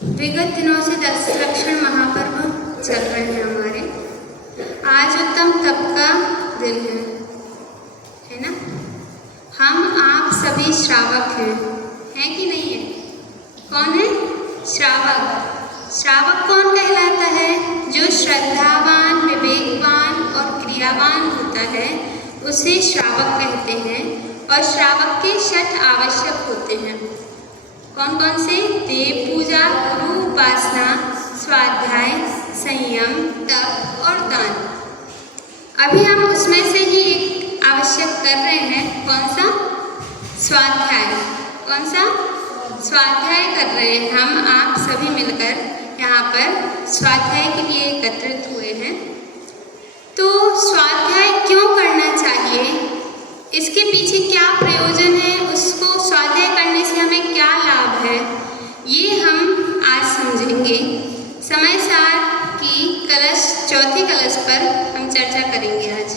विगत दिनों से दशलक्षण महापर्व चल रहे हैं हमारे। आज उत्तम तप का दिन है ना। हम आप सभी श्रावक हैं कि नहीं है? कौन है श्रावक? श्रावक कौन कहलाता है? जो श्रद्धावान, विवेकवान और क्रियावान होता है उसे श्रावक कहते हैं। और श्रावक के 6 आवश्यक होते हैं। कौन कौन से? देव पूजा, गुरु उपासना, स्वाध्याय, संयम, तप और दान। अभी हम उसमें से ही एक आवश्यक कर रहे हैं। कौन सा? स्वाध्याय। कौन सा? स्वाध्याय कर रहे हैं। हम आप सभी मिलकर यहाँ पर स्वाध्याय के लिए एकत्रित हुए हैं। तो स्वाध्याय क्यों करना चाहिए, इसके पीछे क्या प्रयोजन है, उसको स्वाध्याय करने से हमें क्या लाभ है, ये हम आज समझेंगे। समय सार की कलश, चौथे कलश पर हम चर्चा करेंगे आज।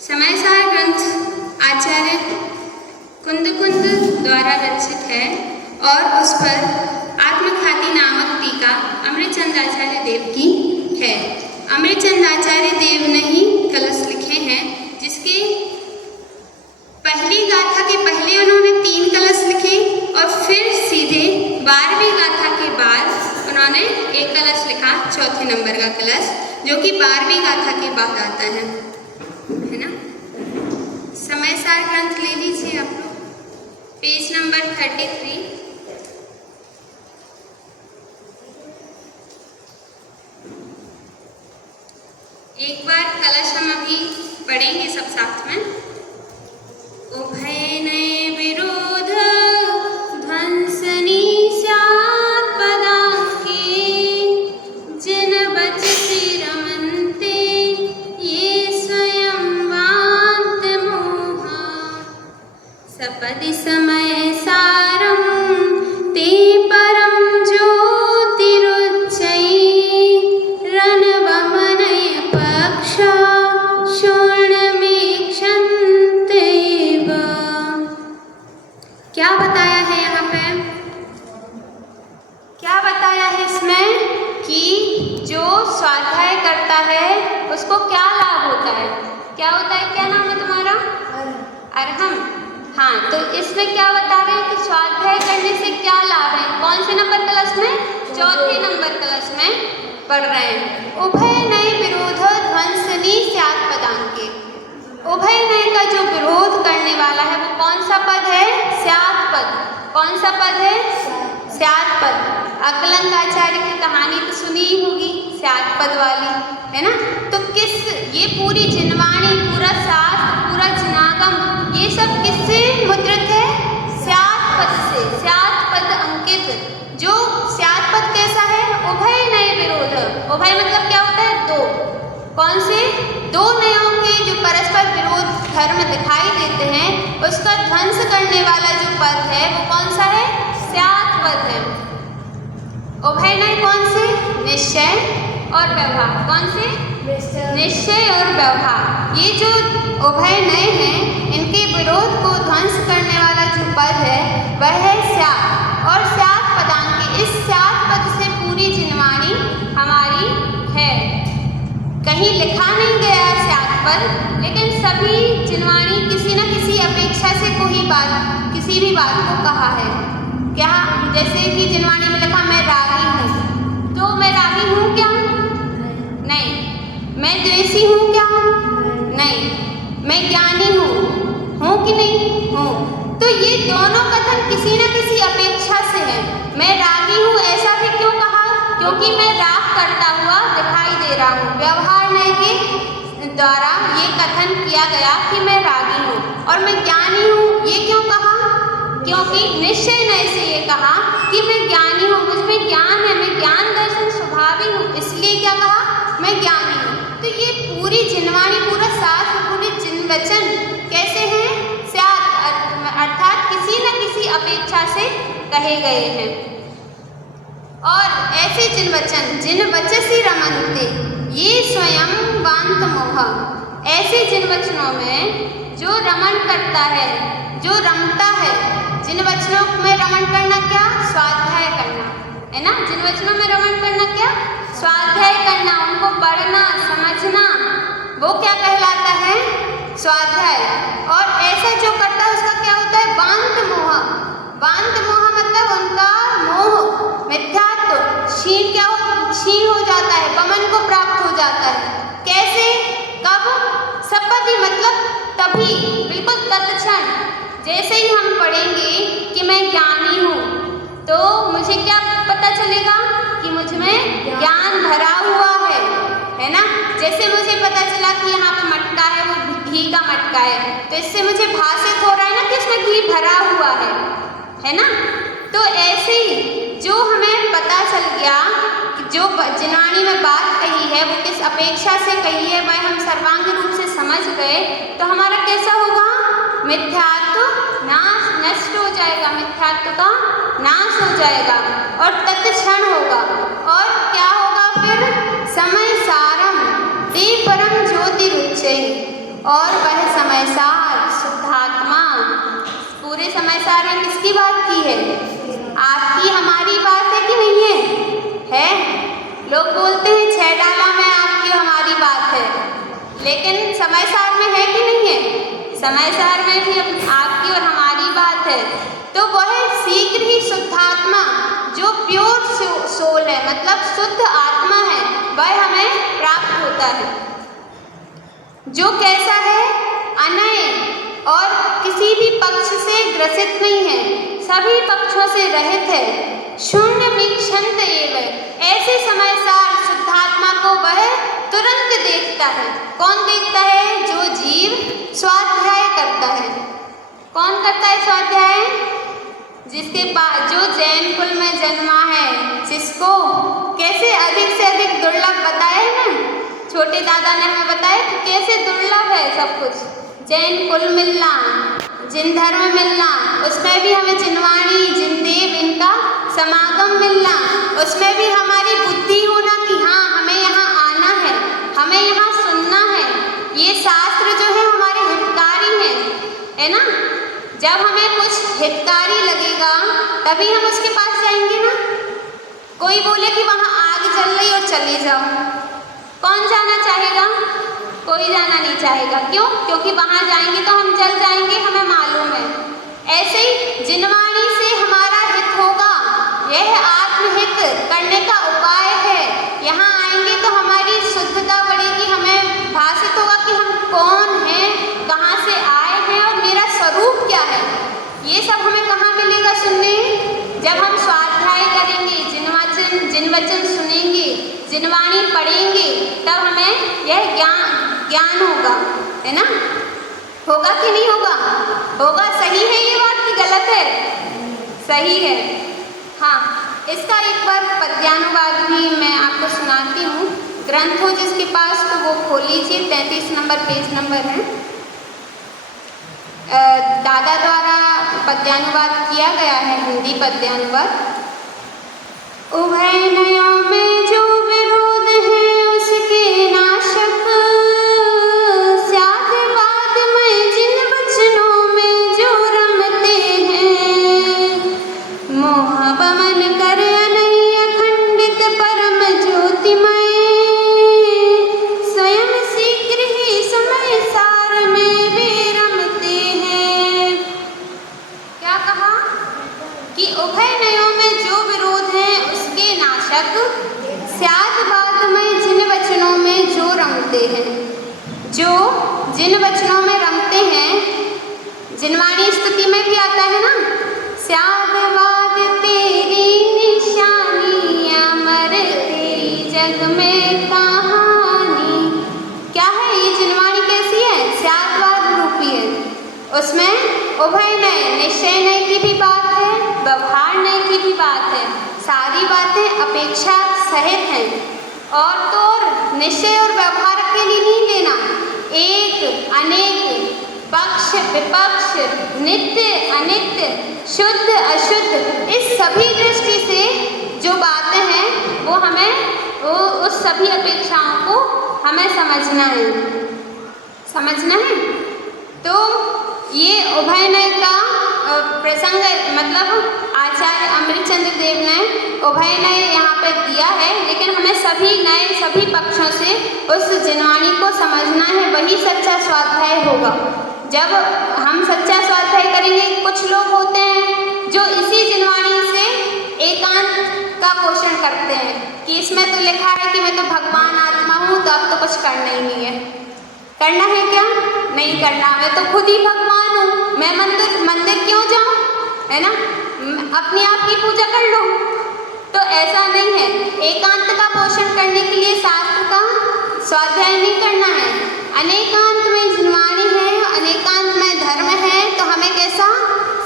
समय सार ग्रंथ आचार्य कुंद द्वारा रचित है और उस पर आत्मख्याति नामक टीका अमृतचंद आचार्य देव की है। अमृतचंद आचार्य देव ने ही कलश लिखे हैं, जिसके पहली गाथा के पहले उन्होंने 3 कलश लिखे और फिर सीधे 12वीं गाथा के बाद उन्होंने एक कलश लिखा, चौथे नंबर का कलश, जो कि 12वीं गाथा के बाद आता है ना। समय सार ग्रंथ ले लीजिए आप लोग, पेज नंबर 33। एक बार कलश हम अभी पढ़ेंगे सब साथ में। उभय नये विरोध ध्वंसनी स्यात् पदांके, जिन बचति रमन्ते ये स्वयं वान्त मोहा। सपदि समय सारं ते परं ज्योतिरुच्चै, रणवमनय पक्षा क्या बताया है यहाँ पे? क्या बताया है इसमें कि जो स्वाध्याय करता है उसको क्या लाभ होता है? क्या होता है? क्या नाम है तुम्हारा? अरहम। हाँ, तो इसमें क्या बता रहे हैं कि स्वाध्याय करने से क्या लाभ है? कौन से नंबर कलश में? चौथे नंबर कलश में पढ़ रहे हैं। उभय नये विरोध ध्वंसनी स्यात् पदांके। उभय नय का जो विरोध करने वाला है वो कौन सा पद है? स्यात् पद। कौन सा पद है? स्यात् पद। अकलंक आचार्य की कहानी तो सुनी ही होगी, स्यात् पद वाली, है ना। तो किस, ये पूरी जिनवाणी, पूरा शास्त्र, पूरा जिनागम, ये सब किससे मुद्रित है? स्यात् पद से। स्यात् पद अंकित। जो स्यात् पद कैसा है? उभय नय विरोध। उभय मतलब क्या होता है? 2। कौन से? 2 नयों के जो परस्पर विरोध धर्म दिखाई देते हैं उसका ध्वंस करने वाला जो पद है वो कौन सा है? स्यात् पद है। उभय नय कौन से? निश्चय और व्यवहार। कौन से? निश्चय और व्यवहार। ये जो उभय नय हैं इनके विरोध को ध्वंस करने वाला जो पद है वह है स्यात्। और स्यात् पदांक, इस स्यात् पद से पूरी जिनवाणी हमारी है। कहीं लिखा नहीं गया स्यात् पद, लेकिन सभी जिनवाणी किसी न किसी अपेक्षा से कोई बात, किसी भी बात को कहा है। क्या? जैसे कि जिनवाणी में लिखा मैं रागी हूँ, तो मैं रागी हूँ क्या? नहीं। मैं द्वेषी हूँ क्या? नहीं। मैं ज्ञानी हूँ कि नहीं? हूँ। तो ये दोनों कथन किसी न किसी अपेक्षा से है। मैं रागी हूँ ऐसा भी क्यों कहा? क्योंकि मैं राग करता हुआ दिखाई दे रहा हूँ। व्यवहार नय के द्वारा ये कथन किया गया कि मैं रागी हूँ। और मैं ज्ञानी हूँ ये क्यों कहा? क्योंकि निश्चय नय से ये कहा कि मैं ज्ञानी हूँ, मुझमें ज्ञान है, मैं ज्ञान दर्शन स्वभावी हूँ, इसलिए क्या कहा? मैं ज्ञानी हूँ। तो ये पूरी जिनवाणी, पूरा शास्त्र, पूरे जिन वचन कैसे हैं? स्यात्, अर्थात किसी न किसी अपेक्षा से कहे गए हैं। और ऐसे जिन वचन, जिन वचसि रमन्ते ये स्वयं वान्त मोह। ऐसे जिन वचनों में जो रमन करता है, जो रमता है, जिन वचनों में रमन करना क्या? स्वाध्याय है ना। जिन वचनों में रमण करना क्या, स्वाध्याय करना, उनको पढ़ना समझना, वो क्या कहलाता है, स्वाध्याय। और ऐसा जो करता है उसका क्या होता है, वांत मोह। वांत मोह मतलब उनका मोह मिथ्यात्व क्षीण हो जाता है, वमन को प्राप्त हो जाता है। कैसे, कब, सपदि मतलब तभी, बिल्कुल तत्क्षण। जैसे ही हम पढ़ेंगे कि मैं ज्ञानी हूँ, तो मुझे क्या पता चलेगा कि मुझ में ज्ञान भरा हुआ है ना। जैसे मुझे पता चला कि यहाँ पे मटका है, वो घी का मटका है, तो इससे मुझे भाषित हो रहा है ना कि इसमें घी भरा हुआ है ना। तो ऐसे ही जो हमें पता चल गया कि जो जिनवाणी में बात कही है वो किस अपेक्षा से कही है, वह हम सर्वांग रूप से समझ गए, तो हमारा कैसा होगा, मिथ्यात्व नाश, नष्ट हो जाएगा, मिथ्यात्व का नाश हो जाएगा और तत्क्षण होगा। और क्या होगा फिर, समय सारम ते परम ज्योतिरुच्चै, और वह समय सार शुद्धात्मा। पूरे समय सार में किसकी बात की है, आपकी हमारी बात है कि नहीं है? लोग बोलते हैं 6 डाला में आपकी हमारी बात है, लेकिन समय सार में है कि नहीं है? समय सार में भी आपकी और हमारी बात है। तो वह शीघ्र ही शुद्धात्मा, जो प्योर सोल है, मतलब शुद्ध आत्मा है, वह हमें प्राप्त होता है। जो कैसा है, अनय और किसी भी पक्ष से ग्रसित नहीं है, सभी पक्षों से रहित है, शून्य वीक्षंत एवं, ऐसे समय सार शुद्धात्मा को वह तुरंत देखता है। कौन देखता है, जो जीव स्वाध्याय करता है। कौन करता है स्वाध्याय, जिसके पास, जो जैन कुल में जन्मा है, जिसको कैसे अधिक से अधिक दुर्लभ बताया है ना, छोटे दादा ने हमें बताया कि कैसे दुर्लभ है सब कुछ, जैन कुल मिलना, जिन धर्म मिलना, उसमें भी हमें जिनवाणी जिनदेव इनका समागम मिलना, उसमें भी हमारी बुद्धि होना कि हाँ हमें यहाँ आना है, हमें यहाँ सुनना है। ये शास्त्र जो है हमारे हितकारी हैं, है ना। जब हमें कुछ हितकारी लगेगा तभी हम उसके पास जाएंगे ना। कोई बोले कि वहाँ आग जल रही और चले जाओ, कौन जाना चाहेगा, कोई जाना नहीं चाहेगा। क्यों, क्योंकि वहाँ जाएंगे तो हम जल जाएंगे, हमें मालूम है। ऐसे ही जिनवाणी से हमारा हित होगा, यह आत्महित करने का उपाय है। यहाँ आएंगे तो हमारी शुद्धता बढ़ेगी, हमें भाषित होगा कि हम कौन हैं, कहाँ से आए हैं और मेरा स्वरूप क्या है। ये सब हमें कहाँ मिलेगा सुनने, जब हम स्वाध्याय करेंगे, जिन वचन सुनेंगे, जिनवाणी पढ़ेंगे, तब हमें यह ज्ञान होगा, है ना। होगा कि नहीं होगा, होगा। सही है ये बात कि गलत है, सही है। हाँ, इसका एक बार पद्यानुवाद भी मैं आपको सुनाती हूँ। ग्रंथ हो जिसके पास तो वो खोल लीजिए, 33 नंबर पेज नंबर है। दादा द्वारा पद्यानुवाद किया गया है, हिंदी पद्यानुवाद। उभयनयों में जो विरोध है उसके नाशक, स्यादवाद में जिन वचनों में जो रमते हैं, मोह वमन कर अनय अखंडित परम ज्योतिमय, स्वयं शीघ्र ही समय सार में वे रमते हैं। क्या कहा कि उभयनयों में जो विरोध है उसके नाशक, स्यादवाद में जिन वचनों में जो रमते हैं, जो जिन वचनों में रमते हैं, जिनवाणी स्तुति में भी आता है ना, स्यादवाद तेरी निशानी अमर तेरी जग में कहानी। क्या है ये जिनवाणी, कैसी है, स्यादवाद रूपी है। उसमें उभयनय, निश्चय नय की भी बात है, व्यवहार नय की भी बात है, सारी बातें अपेक्षा सहित हैं। और तो और निश्चय और व्यवहार के लिए नहीं लेना, एक अनेक, पक्ष विपक्ष, नित्य अनित्य, शुद्ध अशुद्ध, इस सभी दृष्टि से जो बातें हैं वो हमें, वो उस सभी अपेक्षाओं को हमें समझना है। तो ये उभयनय का प्रसंग मतलब आचार्य अमृतचंद्र देव ने उभय ने यहाँ पे दिया है, लेकिन हमें सभी पक्षों से उस जिनवाणी को समझना है, वही सच्चा स्वाध्याय होगा। जब हम सच्चा स्वाध्याय करेंगे, कुछ लोग होते हैं जो इसी जिनवाणी से एकांत का पोषण करते हैं कि इसमें तो लिखा है कि मैं तो भगवान आत्मा हूँ, तो अब तो कुछ करना ही नहीं है। करना है क्या? नहीं करना, मैं तो खुद ही भगवान हूँ, मैं मंदिर क्यों जाऊँ, है ना, अपने आप की पूजा कर लो। तो ऐसा नहीं है। एकांत का पोषण करने के लिए शास्त्र का स्वाध्याय नहीं करना है। अनेकांत में जिनवाणी है, अनेकांत में धर्म है, तो हमें कैसा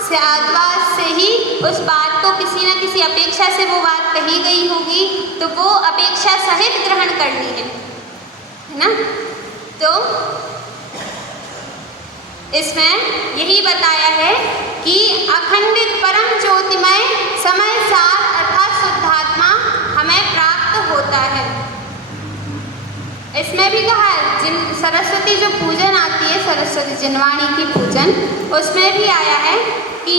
सद्वास से ही उस बात को, किसी न किसी अपेक्षा से वो बात कही गई होगी, तो वो अपेक्षा सहित ग्रहण करनी है ना। तो इसमें यही बताया है कि अखंडित परम ज्योतिमय समय सार अर्थात शुद्धात्मा हमें प्राप्त होता है। इसमें भी कहा है, सरस्वती जो पूजन आती है, सरस्वती जिनवाणी की पूजन, उसमें भी आया है कि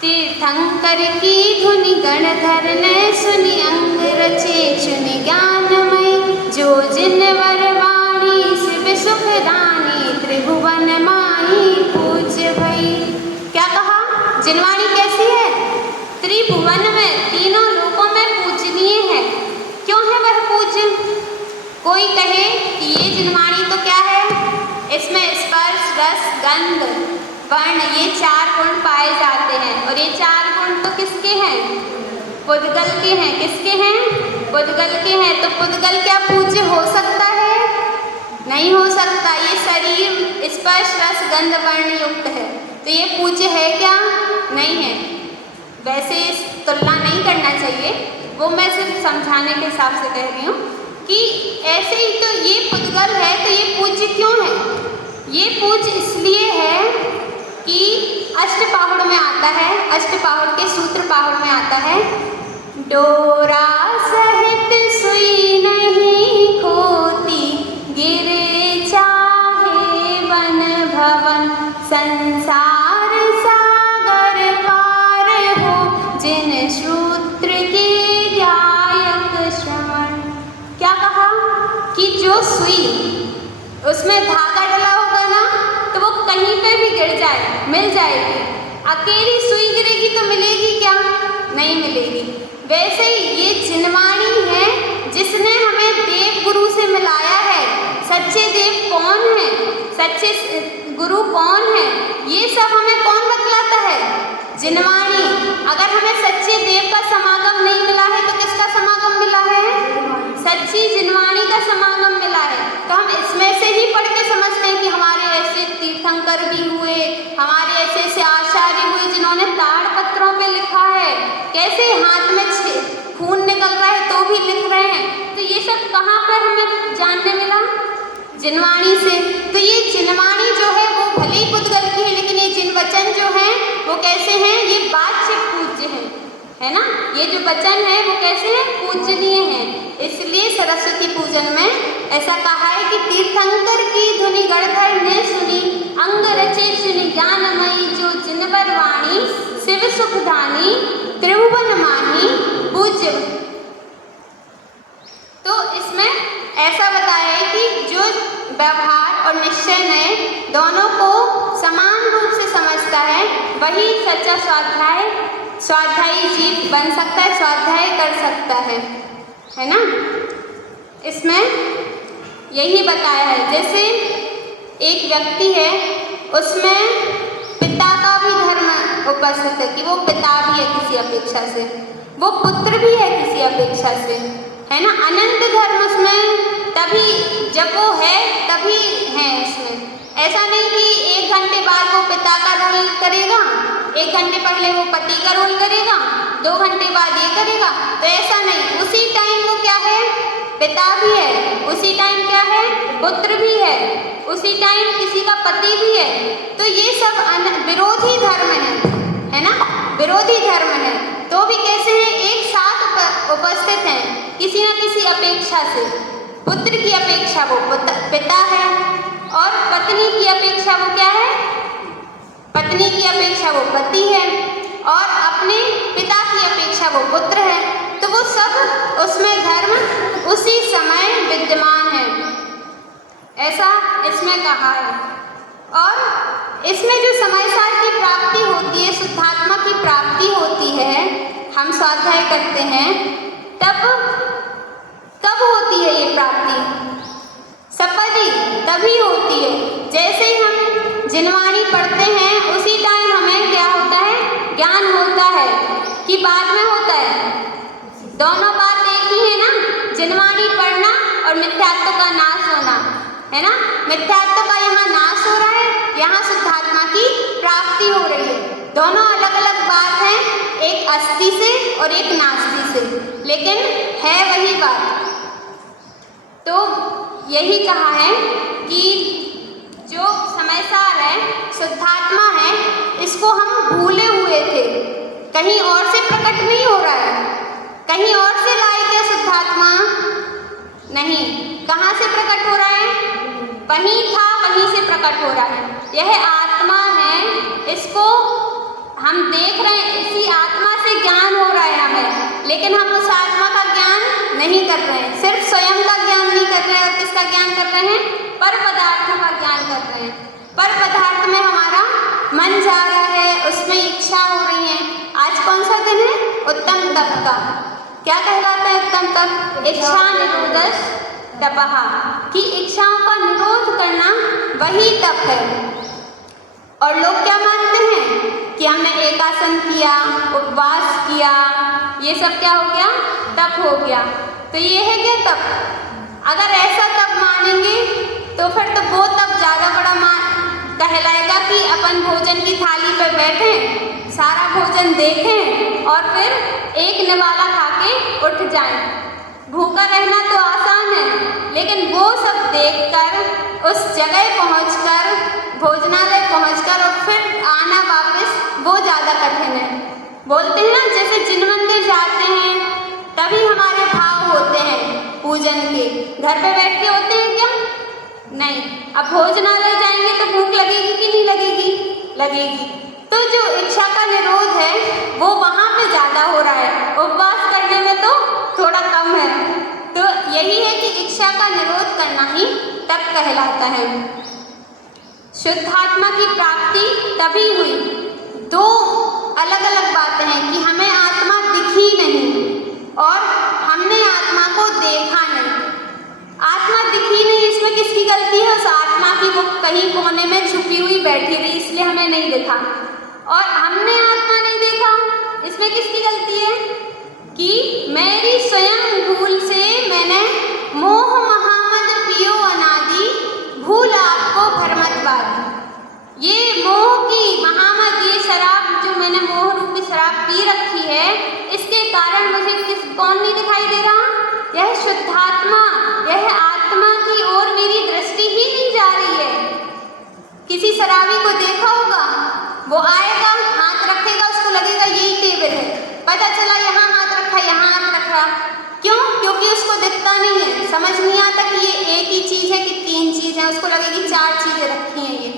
तीर्थंकर की धुनि गणधर ने सुनी, अंग रचे चुनि ज्ञानमय, जो जिनवर वाणी शिव सुखदानी, त्रिभुवन माई पूज्य भई। क्या कहा? जिनवाणी कैसी है? त्रिभुवन में, तीनों लोकों में पूजनीय है। क्यों है वह पूज्य? कोई कहे कि ये जिनवाणी तो क्या है, इसमें स्पर्श रस गंध वर्ण ये 4 गुण पाए जाते हैं, और ये 4 गुण तो किसके हैं? पुद्गल के हैं। किसके हैं? पुद्गल के हैं। तो पुद्गल क्या पूज्य हो सकता है? नहीं हो सकता। ये शरीर स्पर्श रस गंध वर्ण युक्त है, तो ये पूज्य है क्या? नहीं है। वैसे तुलना नहीं करना चाहिए, वो मैं सिर्फ समझाने के हिसाब से कह रही हूँ कि ऐसे ही तो ये पुद्गल है, तो ये पूज्य क्यों है? ये पूज्य इसलिए है कि अष्टपाहुड़ में आता है, अष्टपाहुड़ के सूत्र पाहुड़ में आता है, डोरा सहित सुई नहीं खोती, गिरे चाहे वन भवन, संसार सागर पार हो, जिन सूत्र के गायक श्रवण। क्या कहा? कि जो सुई, उसमें धागा डला होगा ना, तो वो कहीं पे भी गिर जाए, मिल जाएगी। अकेली सुई गिरेगी तो मिलेगी क्या? नहीं मिलेगी। वैसे ही ये जिनवाणी है जिसने हमें देव गुरु से मिलाया है। सच्चे देव कौन है, सच्चे गुरु कौन है, ये सब हमें कौन बतलाता है? जिनवाणी। अगर हमें सच्चे देव का समागम नहीं मिला है, तो किसका समागम मिला है? सच्ची जिनवाणी का समागम मिला है। तो हम इसमें से ही पढ़ के समझते हैं कि हमारे ऐसे तीर्थंकर भी हुए, हमारे ऐसे ऐसे आचार्य हुए जिन्होंने ताड़ पत्रों पे लिखा है, कैसे हाथ में खून निकल रहा है तो भी लिख रहे हैं। तो ये सब कहाँ पर हमें जानने मिला? जिनवाणी से। तो ये जिनवाणी जो है वो भले ही पुद्गल की है, लेकिन ये जिनवचन जो है वो कैसे हैं? ये वाच्य पूज्य है ना। ये जो वचन है वो कैसे है? पूजनीय है। इसलिए सरस्वती पूजन में ऐसा कहा है कि तीर्थंकर की धुनि गणधर ने सुनी, अंग रचे सुनि ज्ञानमयी, जो जिनवर वाणी शिव सुखदानी, त्रिभुवन माही पूज्य। तो इसमें ऐसा बताया है कि जो व्यवहार और निश्चय ने दोनों को समान रूप से समझता है, वही सच्चा स्वाध्यायी जीव बन सकता है, स्वाध्याय कर सकता है ना। इसमें यही बताया है, जैसे एक व्यक्ति है, उसमें पिता का भी धर्म उपस्थित है कि वो पिता भी है किसी अपेक्षा से, वो पुत्र भी है किसी अपेक्षा से, है ना। अनंत धर्म उसमें तभी जब वो है तभी है इसमें। ऐसा नहीं कि 1 घंटे बाद वो पिता का रोल करेगा, 1 घंटे पहले वो पति का रोल करेगा, 2 घंटे बाद ये करेगा, तो ऐसा नहीं। उसी टाइम वो क्या है? पिता भी है, उसी टाइम क्या है? पुत्र भी है, उसी टाइम किसी का पति भी है। तो ये सब विरोधी धर्म है ना, विरोधी धर्म है, तो भी कैसे हैं? एक साथ उपस्थित हैं किसी न किसी अपेक्षा से। पुत्र की अपेक्षा वो पिता है, और पत्नी की अपेक्षा वो क्या है? पत्नी की अपेक्षा वो पति है और अपने पिता की अपेक्षा वो पुत्र है, तो वो सब उसमें धर्म उसी समय विद्यमान है, ऐसा इसमें कहा है। और इसमें जो समय सार की प्राप्ति होती है, शुद्धात्मा की प्राप्ति होती है, हम स्वाध्याय करते हैं तब कब होती है ये प्राप्ति? सपदी तभी होती है जैसे ही हम जिनवाणी पढ़ते हैं उसी टाइम हमें क्या होता है? ज्ञान होता है कि बाद में होता है। दोनों बात एक ही है ना, जिनवाणी पढ़ना और मिथ्यात्व का नाश होना, है ना। मिथ्यात्व का यहाँ नाश हो रहा है, यहाँ शुद्धात्मा की प्राप्ति हो रही है। दोनों अलग अलग बात है, एक अस्थि से और एक नास्ति से, लेकिन है वही बात। तो यही कहा है कि जो समय सार है, शुद्धात्मा है, इसको हम भूले हुए थे, कहीं और से प्रकट नहीं हो रहा है। कहीं और से लाए क्या शुद्धात्मा? नहीं। कहाँ से प्रकट हो रहा है? वहीं था, वहीं से प्रकट हो रहा है। यह आत्मा है, इसको हम देख रहे हैं, इसी आत्मा से ज्ञान हो रहा है हमें, लेकिन हम उस आत्मा का ज्ञान नहीं कर रहे हैं। सिर्फ स्वयं का ज्ञान नहीं कर रहे हैं, और किसका ज्ञान कर रहे हैं? पर पदार्थों का ज्ञान कर रहे हैं। पर पदार्थ में हमारा मन जा रहा है, उसमें इच्छा हो रही है। आज कौन सा दिन है? उत्तम तप का। क्या कहलाता है उत्तम तप? इच्छा निरोधस तपः, कि इच्छाओं का निरोध करना वही तप है। और लोग क्या मानते हैं कि हमने एक आसन किया, उपवास किया, ये सब क्या हो गया? तप हो गया। तो ये है क्या तप? अगर ऐसा तप मानेंगे तो फिर तो वो तप ज़्यादा बड़ा कहलाएगा कि अपन भोजन की थाली पर बैठें, सारा भोजन देखें और फिर एक निवाला खा के उठ जाएं। भूखा रहना तो आसान है, लेकिन वो सब देखकर, उस जगह पहुंचकर, भोजनालय पहुंचकर और फिर आना वापस, वो ज़्यादा कठिन है। बोलते हैं ना, जैसे जिन मंदिर जाते हैं तभी हमारे भाव होते हैं पूजन के, घर पे बैठ के होते हैं क्या? नहीं। अब भोजनालय जाएंगे तो भूख लगेगी कि नहीं लगेगी? लगेगी। तो जो इच्छा का निरोध है वो वहाँ पे ज़्यादा हो रहा है, उपवास करने में तो थोड़ा कम है। तो यही है कि इच्छा का निरोध करना ही तप कहलाता है। शुद्धात्मा की प्राप्ति तभी हुई। दो अलग अलग बातें हैं कि हमें आत्मा दिखी नहीं और हमने आत्मा को देखा नहीं। आत्मा दिखी नहीं, इसमें किसकी गलती है? उस आत्मा की, वो कहीं कोने में छुपी हुई बैठी रही, इसलिए हमें नहीं देखा। और हमने आत्मा नहीं देखा, इसमें किसकी गलती है? कि मेरी स्वयं भूल से मैंने मोह महामद पियो अनादि भूल आपको भरमतवादी। ये मोह की महामद, ये शराब जो मैंने मोह रूपी शराब पी रखी है, इसके कारण मुझे कौन नहीं दिखाई दे रहा? यह शुद्धात्मा, यह आत्मा की ओर मेरी दृष्टि ही नहीं जा रही है। किसी शराबी को देखा होगा, वो आएगा, हाथ रखेगा, उसको लगेगा यही टेबल है, पता चला यहाँ हाथ रखा, यहाँ हाथ रखा। क्यों? क्योंकि उसको दिखता नहीं है, समझ नहीं आता कि ये एक ही चीज़ है कि तीन चीज़ है, उसको लगेगी चार चीज़ें रखी हैं ये।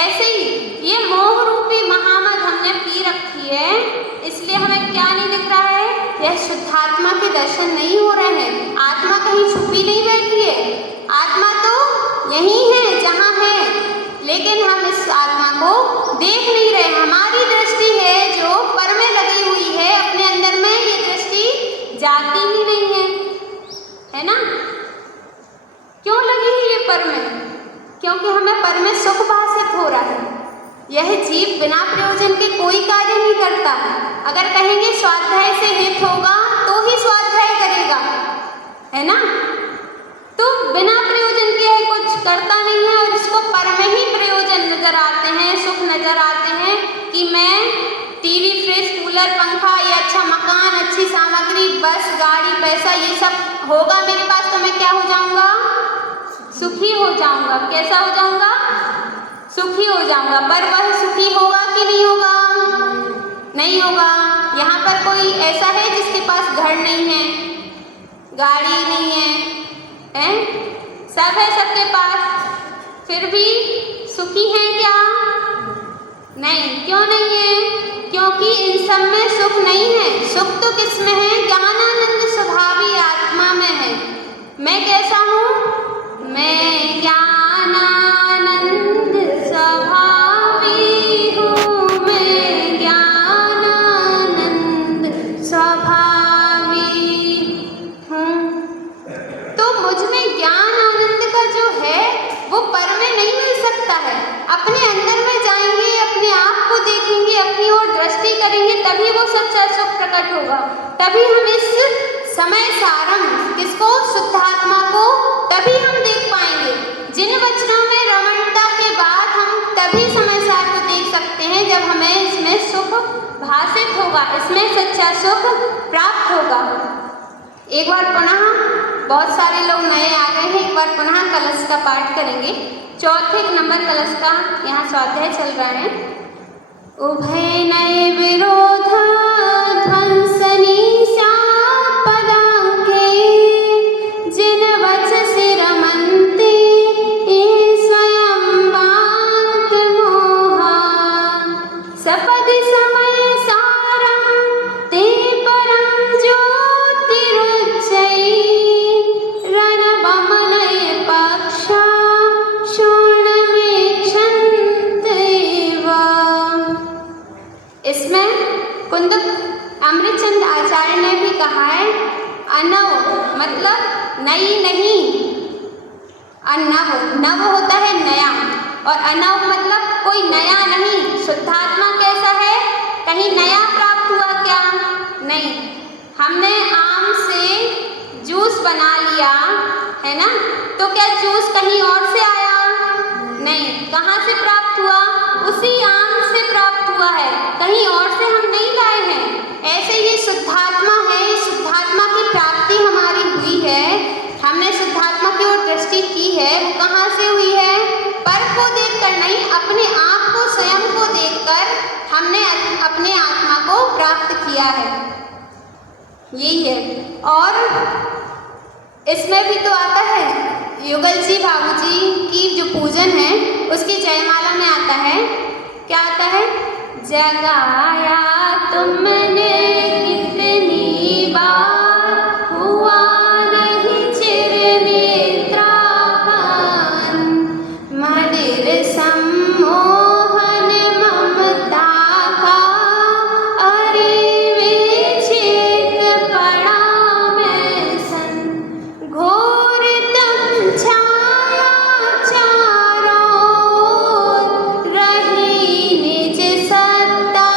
ऐसे ही ये मोह रूपी महामद हमने पी रखी है, इसलिए हमें क्या नहीं दिख रहा है? यह शुद्धात्मा के दर्शन नहीं हो रहे हैं। आत्मा कहीं छुपी नहीं बैठी है, आत्मा तो यही है जहाँ है, लेकिन हम इस आत्मा को देख नहीं रहे। हमारी दृष्टि है जो पर में लगी हुई है, अपने अंदर में ये दृष्टि जाती ही नहीं है ना? क्यों लगी है ये पर में? क्योंकि हमें पर में सुख भाषित हो रहा है। यह जीव बिना प्रयोजन के कोई कार्य नहीं करता। अगर कहेंगे स्वाध्याय से हित होगा तो ही स्वाध्याय करेगा, है ना? तो बिना प्रयोजन के है कुछ करता नहीं है, और इसको पर में ही प्रयोजन नजर आते हैं, सुख नजर आते हैं कि मैं टीवी, फ्रिज, कूलर, पंखा, ये अच्छा मकान, अच्छी सामग्री, बस, गाड़ी, पैसा, ये सब होगा मेरे पास तो मैं क्या हो जाऊंगा? सुखी हो जाऊंगा। कैसा हो जाऊंगा? सुखी हो जाऊंगा। पर वह सुखी होगा कि नहीं होगा? नहीं होगा। यहाँ पर कोई ऐसा है जिसके पास घर नहीं है, गाड़ी नहीं है, हैं? सब है सबके पास, फिर भी सुखी हैं क्या? नहीं, क्यों नहीं है? क्योंकि इन सब में सुख नहीं है। सुख तो किस में है? ज्ञानानंद स्वभावी आत्मा में है। मैं कैसा हूँ? मैं ज्ञानानंद स्वभावी हूँ, मैं ज्ञानानंद स्वभावी हूँ। तो मुझ में ज्ञान आनंद का जो है वो पर में नहीं मिल सकता है। अपने अंदर में जाएंगे, अपने आप को देखेंगे, अपनी ओर दृष्टि करेंगे, तभी वो सच्चा सुख प्रकट होगा। तभी हम इस समय सारम किसको? शुद्धात्मा को तभी हम देख पाएंगे। जिन वचनों में रमणता के बाद हम तभी समय सार को देख सकते हैं जब हमें इसमें सुख भासित होगा, इसमें सच्चा सुख प्राप्त होगा। एक बार पुनः, बहुत सारे लोग नए आ गए हैं, एक बार पुनः कलश का पाठ करेंगे। चौथे नंबर कलश का यहाँ स्वाध्याय चल रहा है। उभय नए विरोध ध्वंसनी पदांके जिन वचसि रमन्ते ये स्वयं वाक्य मोहा सपदि समय सारं ते परं ज्योतिरुच्चै रणवमनय पक्षा शूर्णमेक्षन्तेव। इसमें कुंदक अमृतचंद आचार्य ने भी कहा है, अनव मतलब नई नहीं, अनव नव होता है नया, और अनव मतलब कोई नया नहीं। शुद्धात्मा कैसा है? कहीं नया प्राप्त हुआ क्या? नहीं। हमने आम से जूस बना लिया है ना, तो क्या जूस कहीं और से आया? नहीं। कहाँ से प्राप्त हुआ? उसी आम से प्राप्त हुआ है, कहीं और से हम नहीं लाए हैं। ऐसे ये शुद्धात्मा है, शुद्धात्मा की प्राप्ति हमारी हुई है, हमने शुद्धात्मा की ओर दृष्टि की है। वो कहाँ से हुई है? पर को देखकर नहीं, अपने आप को, स्वयं को देखकर हमने अपने आत्मा को प्राप्त किया है। यही है। और इसमें भी तो आता है, युगल जी बाबू जी की जो पूजन है उसकी जयमाला में आता है, क्या आता है? जगाया तुमने कितनी बार, हुआ नहीं चिर नेत्रापन, मदिर सम्मोहन ममता का, अरे विच्छेद पड़ा मैं सन, घोर तम छाया चारों रही निज सत्ता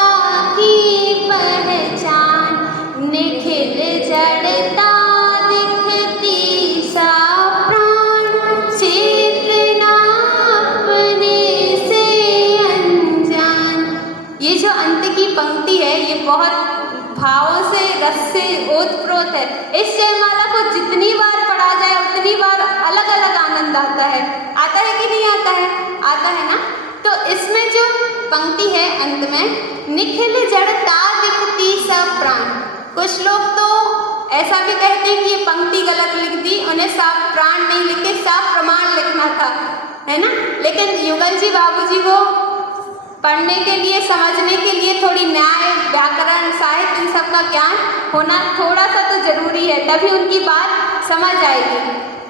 की पहचान, निखिल जड़ता दिखती सा प्राण, चेतना अपने से अनजान। ये जो अंत की पंक्ति है ये बहुत भावों से, रस से ओतप्रोत है। इस जयमाला को जितनी बार पढ़ा जाए उतनी बार अलग अलग आनंद आता है। आता है कि नहीं आता है? आता है ना। तो इसमें जो पंक्ति है अंत में, निखिल जड़ता दिखती सब प्राण, कुछ लोग तो ऐसा भी कहते हैं कि ये पंक्ति गलत लिख दी, उन्हें साफ प्राण नहीं लिख के साफ प्रमाण लिखना था, है ना। लेकिन युगल जी बाबूजी को पढ़ने के लिए, समझने के लिए थोड़ी न्याय, व्याकरण, साहित्य, इन सब का ज्ञान होना थोड़ा सा तो जरूरी है, तभी उनकी बात समझ आएगी।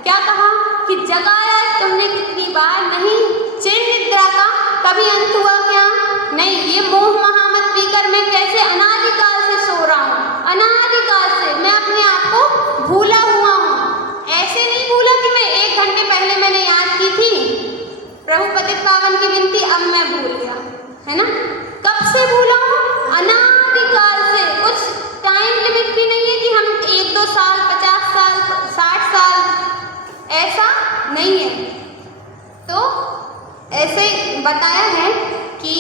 क्या कहा कि जगाया तुमने कितनी बार, नहीं चिर निद्रा का कभी अंत हुआ क्या? नहीं। ये मोह महामत पीकर मैं कैसे अनादिकाल से सो रहा हूँ, अनादिकाल से मैं अपने आप को भूला हुआ हूँ। ऐसे नहीं भूला कि मैं 1 घंटे पहले मैंने याद की थी प्रभु पतित पावन की विनती, अब मैं भूल गया, है ना। कब से भूला हूँ? अनादिकाल से। कुछ टाइम लिमिट भी नहीं है कि हम 1-2 साल, 50 साल, 60 साल, ऐसा नहीं है। तो ऐसे बताया है कि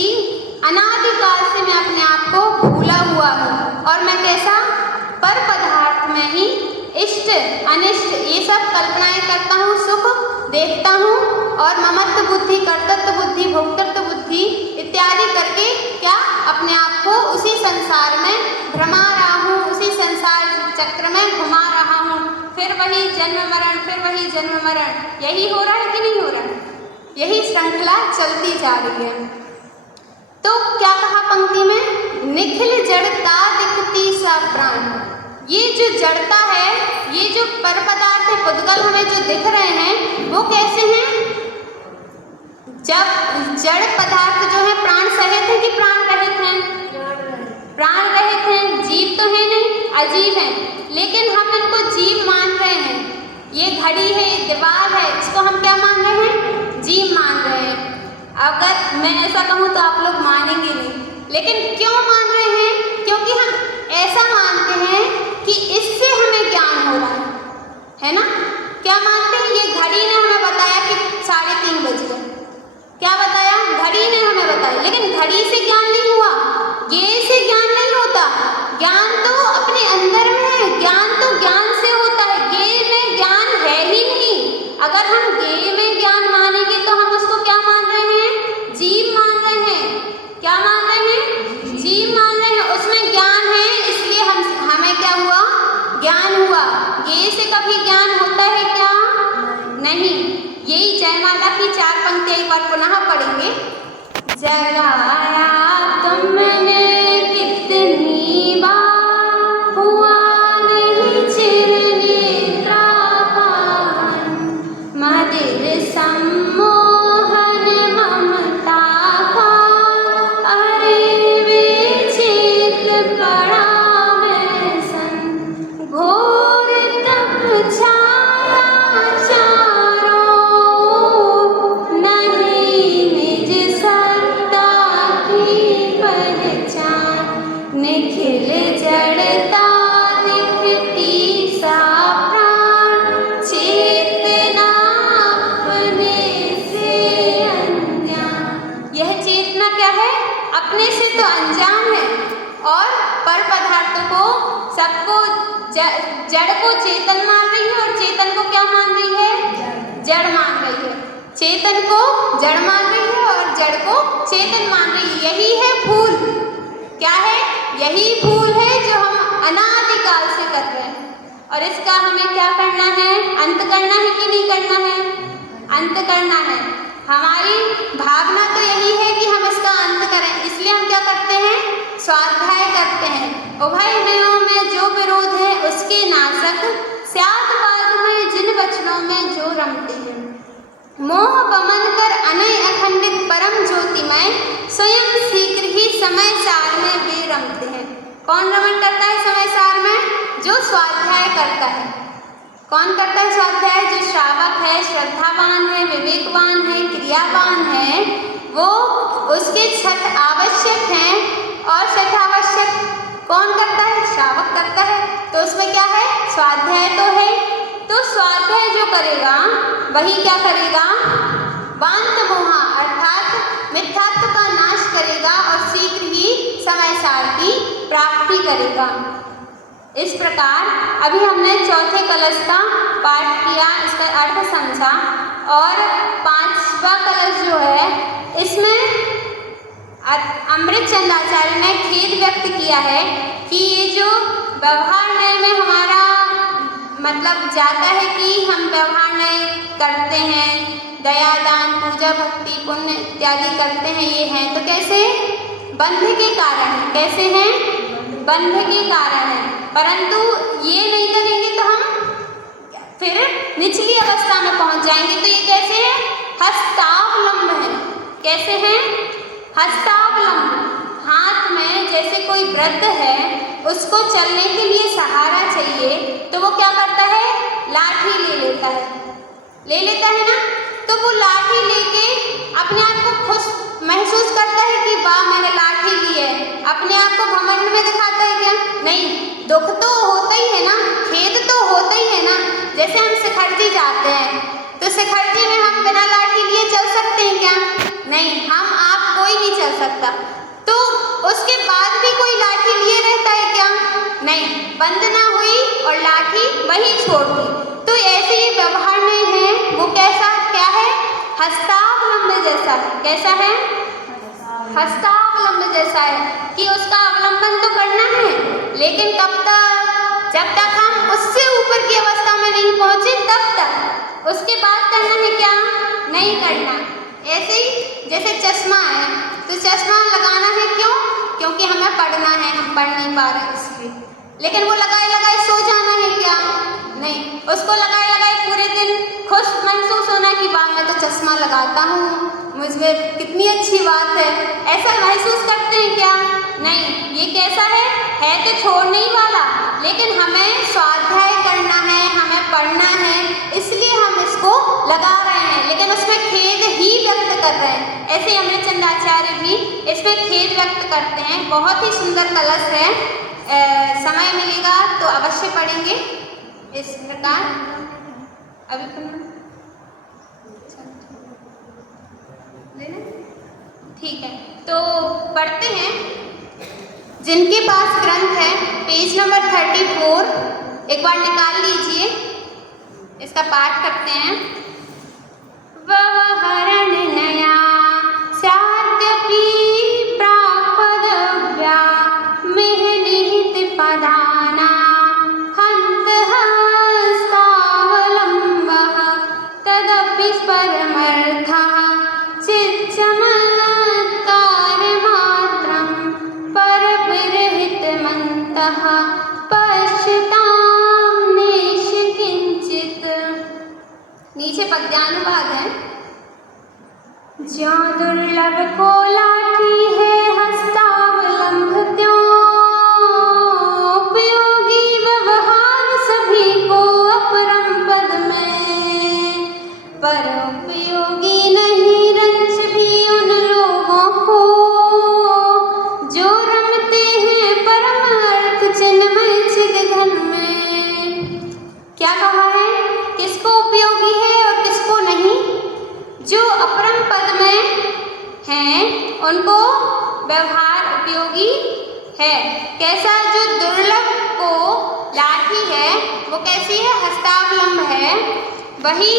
अनादिकाल से मैं अपने आप को भूला हुआ हूँ, और मैं कैसा? पर पदार्थ में ही इष्ट अनिष्ट ये सब कल्पनाएं करता हूँ, सुख देखता हूँ, और ममत्व बुद्धि, कर्तृत्व बुद्धि, भोक्तृत्व बुद्धि इत्यादि करके क्या अपने आप को उसी संसार में भ्रमा रहा हूँ, उसी संसार चक्र में घुमा रहा हूँ। फिर वही जन्म मरण, फिर वही जन्म मरण, यही हो रहा है कि नहीं हो रहा है? यही श्रृंखला चलती जा रही है। तो क्या कहा पंक्ति में, निखिल जड़ता दिखती सा प्राण। ये जो जड़ता है, ये जो पर पदार्थ है, पुद्गल हमें जो दिख रहे हैं, वो कैसे हैं? जब जड़ पदार्थ जो है प्राण सहित है कि प्राण रहित हैं? प्राण रहित हैं, जीव तो है नहीं, अजीव हैं, लेकिन हम इनको जीव मान रहे हैं। ये घड़ी है, ये दीवार है, इसको हम क्या मान रहे हैं? जीव मान रहे हैं। अगर मैं ऐसा कहूँ तो आप लोग मानेंगे नहीं, लेकिन क्यों मान रहे हैं? क्योंकि हम ऐसा मानते हैं कि इससे हमें ज्ञान हो रहा है ना? क्या मानते हैं? ये घड़ी ने हमें बताया कि 3:30 बज गए। क्या बताया? घड़ी ने हमें बताया, लेकिन घड़ी से ज्ञान नहीं हुआ, ये से ज्ञान नहीं होता। ज्ञान तो अपने अंदर में है, ज्ञान तो ज्ञान से होता है, ये में ज्ञान है ही नहीं। अगर हम ये में ज्ञान मानेंगे तो हम उसको क्या मान रहे हैं? जीव मान रहे हैं। क्या मान रहे हैं? जीव मान रहे हैं। उसमें ज्ञान है, इसलिए हमें क्या हुआ? ज्ञान हुआ। ये से कभी ज्ञान होता है क्या? नहीं। यही जयमाला की 4 पंक्तियां एक बार पुनः पढ़ेंगे। जगाया तुमने कितनी बार, हुआ नहीं चिरनिद्रा पावन, मदिर सम्मोहन ममता का, अरे विचित पड़ा मैं सन, घोर तप छाया चारों, नहीं निज सत्ता की पहचान, निखिल जड़ता दिखती सा प्राण, चेतना अपने से अनजान। यह चेतना क्या है? अपने से तो अनजान है, और पर पदार्थों को, सबको, जड़ को चेतन मान रही है, और चेतन को क्या मान रही है? जड़ मान रही है। चेतन को जड़ मान रही है और जड़ को चेतन मान रही है। यही है भूल। क्या है? यही भूल है जो हम अनादिकाल से कर रहे हैं, और इसका हमें क्या करना है? अंत करना है कि नहीं करना है? अंत करना है। हमारी भावना तो यही है कि हम इसका अंत करें, इसलिए हम क्या करते हैं? स्वाध्याय करते हैं। उभयनयों में जो विरोध है उसके नाशक, स्यादवाद में जिन वचनों में जो रमते हैं, मोह बमन कर अनय अखंडित परम ज्योतिमय, स्वयं शीघ्र ही समय सार में वे रमते हैं। कौन रमन करता है समय सार में? जो स्वाध्याय करता है। कौन करता है स्वाध्याय? जो श्रावक है, श्रद्धावान है, विवेकवान है, क्रियावान है, वो उसके छठ आवश्यक हैं, और छठ आवश्यक कौन करता है? श्रावक करता है। तो उसमें क्या है? स्वाध्याय तो है। तो स्वाध्याय जो करेगा वही क्या करेगा? वांत मोहा अर्थात मिथ्यात्व का नाश करेगा, और शीघ्र ही समय सार की प्राप्ति करेगा। इस प्रकार अभी हमने चौथे कलश का पाठ किया, इसका अर्थ समझा, और 5वां कलश जो है, इसमें अमृत चंद्राचार्य ने खेद व्यक्त किया है कि ये जो व्यवहार नय में हमारा मतलब जाता है कि हम व्यवहार नय करते हैं, दया दान पूजा भक्ति पुण्य इत्यादि करते हैं, ये हैं तो कैसे? बंध के कारण है। कैसे हैं? बंध के कारण है। परंतु ये नहीं करेंगे तो हम फिर निचली अवस्था में पहुंच जाएंगे। तो ये कैसे है? हस्तावलंब है। कैसे हैं? हस्तावलंब। हाथ में जैसे कोई वृद्ध है, उसको चलने के लिए सहारा चाहिए, तो वो क्या करता है? लाठी ले लेता है। ले लेता है ना? तो वो लाठी लेके अपने आप को खुश महसूस करता है कि वाह मैंने लाठी ली है। अपने आप को घमंड में दिखाता है क्या? नहीं। दुख तो होता ही है ना, खेद तो होता ही है ना। जैसे हम शिखरजी जाते हैं, तो शिखरजी में हम बिना लाठी लिए चल सकते हैं क्या? नहीं, हम आप कोई नहीं चल सकता। तो उसके बाद भी कोई लाठी लिए रहता है क्या? नहीं। वंदना हुई और लाठी वही छोड़ दी। तो ऐसे ही व्यवहार में है, वो कैसा क्या है? हस्तावलंब जैसा है। कैसा है? हस्तावलंब जैसा है कि उसका अवलंबन तो करना है, लेकिन कब तक? जब तक हम उससे ऊपर की अवस्था में नहीं पहुंचे तब तक। उसके बाद करना है क्या? नहीं करना। ऐसे ही जैसे चश्मा है, तो चश्मा लगाना है क्यों? क्योंकि हमें पढ़ना है, हम पढ़ नहीं पा रहे इसलिए। लेकिन वो लगाए लगाए सो जाना है क्या? नहीं, उसको लगाए लगाए पूरे दिन खुश महसूस होना कि वाह मैं तो चश्मा लगाता हूँ, मुझे कितनी अच्छी बात है, ऐसा महसूस करते हैं क्या? नहीं, ये कैसा है तो छोड़ने ही वाला। लेकिन हमें स्वाध्याय करना है, हमें पढ़ना है, इसलिए हम इसको लगा रहे हैं, लेकिन उसमें खेद ही व्यक्त कर रहे हैं। ऐसे ही अमृतचंद आचार्य भी इसमें खेद व्यक्त करते हैं। बहुत ही सुंदर कलश है, समय मिलेगा तो अवश्य पढ़ेंगे इस प्रकार। अभी ठीक है, तो पढ़ते हैं। जिनके पास ग्रंथ है पेज नंबर 34 एक बार निकाल लीजिए, इसका पाठ करते हैं। व्यवहरण नया साध्यपि प्रापदव्या मेह निहित पदाना हंत हस्तावलंबः तदपि परमर्थः चिच्चमत्कारमात्रं परविरहितमन्तः पश्यतां निष्किंचित्। नीचे पद्यानुवाद है। ज्यों दुर्लभ को लाठी है हस्तावलंब त्यों उपयोगी व्यवहार सभी को अपरम पद में, पर उपयोगी नहीं रंच भी उन लोगों को जो रमते हैं परम अर्थ चिन्मय चिद घन में। क्या कहा है? किसको उपयोगी है और किसको नहीं? जो अपरम पद में हैं उनको व्यवहार उपयोगी है। कैसा? जो दुर्लभ को लाठी है वो कैसी है? हस्तावलंब है। वही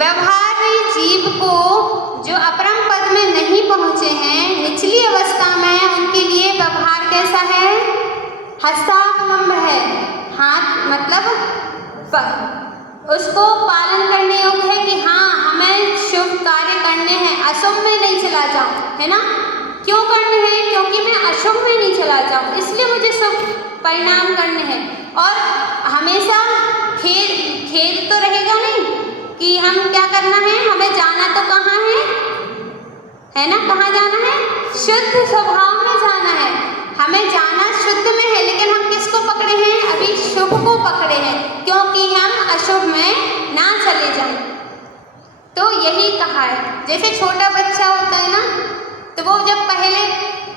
व्यवहारी जीव को जो अपरम पद में नहीं पहुँचे हैं, निचली अवस्था में, उनके लिए व्यवहार कैसा है? हस्तावलंब है। हाथ मतलब उसको पालन करने योग्य है कि हाँ हमें शुभ कार्य करने हैं, अशुभ में नहीं चला जाऊं, है ना? क्यों करने हैं? क्योंकि मैं अशुभ में नहीं चला जाऊं, इसलिए मुझे शुभ परिणाम करने हैं। और हमेशा खेद तो रहेगा नहीं कि हम क्या करना है, हमें जाना तो कहाँ है ना? कहाँ जाना है? शुद्ध स्वभाव में जाना है। हमें जाना शुद्ध में है, लेकिन हम किसको पकड़े हैं? अभी शुभ को पकड़े हैं, क्योंकि हम अशुभ में ना चले जाएं। तो यही कहा है। जैसे छोटा बच्चा होता है ना, तो वो जब पहले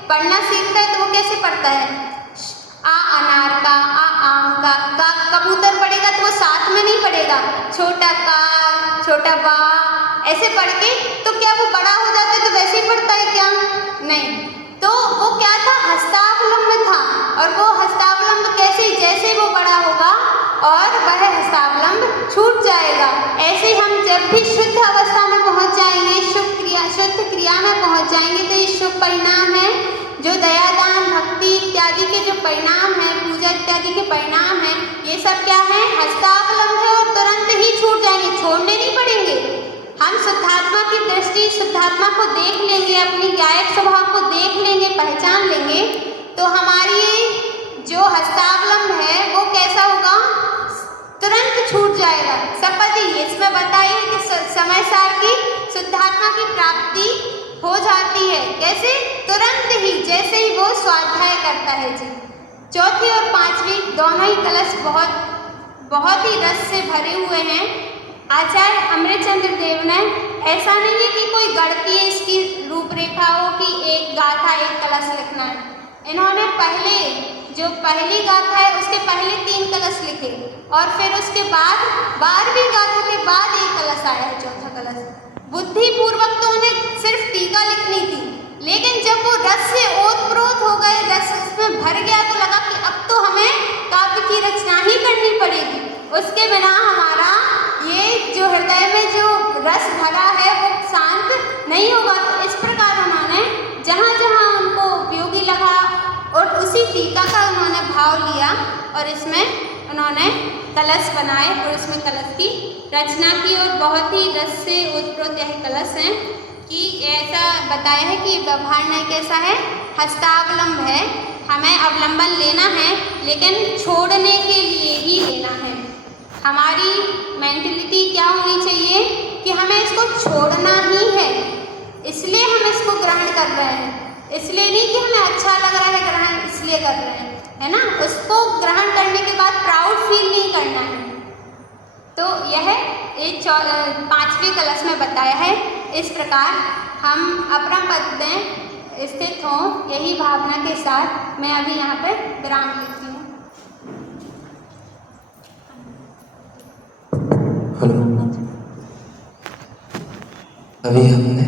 पढ़ना सीखता है तो वो कैसे पढ़ता है? आ अनार का, आ आम का कबूतर पढ़ेगा तो वो साथ में नहीं पढ़ेगा, छोटा का छोटा बा ऐसे पढ़ के। तो क्या वो बड़ा हो जाता है तो वैसे ही पढ़ता है क्या? नहीं। तो वो क्या था? हस्तावलंब था। और वो हस्तावलंब कैसे? जैसे वो बड़ा होगा और वह हस्तावलंब छूट जाएगा। ऐसे हम जब भी शुद्ध अवस्था में पहुंच जाएंगे, शुद्ध क्रिया में पहुंच जाएंगे, तो ये शुभ परिणाम है जो दयादान भक्ति इत्यादि के जो परिणाम है, पूजा इत्यादि के परिणाम है, ये सब क्या है? हस्तावलंब है और तुरंत ही छूट जाएंगे, छोड़ने नहीं पड़ेंगे। हम शुद्धात्मा की दृष्टि, शुद्धात्मा को देख लेंगे, अपनी गायक स्वभाव को देख लेंगे, पहचान लेंगे, तो हमारी जो हस्तावलंब है वो कैसा होगा? तुरंत छूट जाएगा। सपदी इसमें बताइए कि समय सार की शुद्धात्मा की प्राप्ति हो जाती है। कैसे? तुरंत ही, जैसे ही वो स्वाध्याय करता है जी। चौथी और पांचवी दोनों ही कलश बहुत ही रस से भरे हुए हैं। आचार्य अमृतचंद्र देव ने, ऐसा नहीं है कि कोई गढ़ती है इसकी रूपरेखा हो कि एक गाथा एक कलश लिखना है। इन्होंने पहले जो पहली गाथा है उसके पहले 3 कलश लिखे और फिर उसके बाद 12वीं गाथा के बाद एक कलश आया है, चौथा कलश। बुद्धिपूर्वक तो उन्हें सिर्फ टीका लिखनी थी, लेकिन जब वो रस से ओतप्रोत हो गए, रस उसमें भर गया, तो लगा कि अब तो हमें काव्य की रचना ही करनी पड़ेगी। उसके बिना हमारा ये जो हृदय में जो रस भरा है वो शांत नहीं होगा। तो इस प्रकार उन्होंने जहाँ जहाँ उनको उपयोगी लगा और उसी टीका का उन्होंने भाव लिया और इसमें उन्होंने कलश बनाए और इसमें कलश की रचना की और बहुत ही रस से ओतप्रोत यह कलश हैं। कि ऐसा बताया है कि व्यवहार न्याय कैसा है, हस्तावलंब है। हमें अवलंबन लेना है लेकिन छोड़ने के लिए ही लेना है। हमारी मेंटलिटी क्या होनी चाहिए कि हमें इसको छोड़ना ही है, इसलिए हम इसको ग्रहण कर रहे हैं, इसलिए नहीं कि हमें अच्छा लग रहा है ग्रहण इसलिए कर रहे हैं, है ना। उसको ग्रहण करने के बाद प्राउड फील नहीं करना है। तो यह एक 5वीं कलश में बताया है। इस प्रकार हम अपना पद में स्थित हों, यही भावना के साथ मैं अभी यहाँ पर विराम लेती हूँ। हेलो, अभी हमने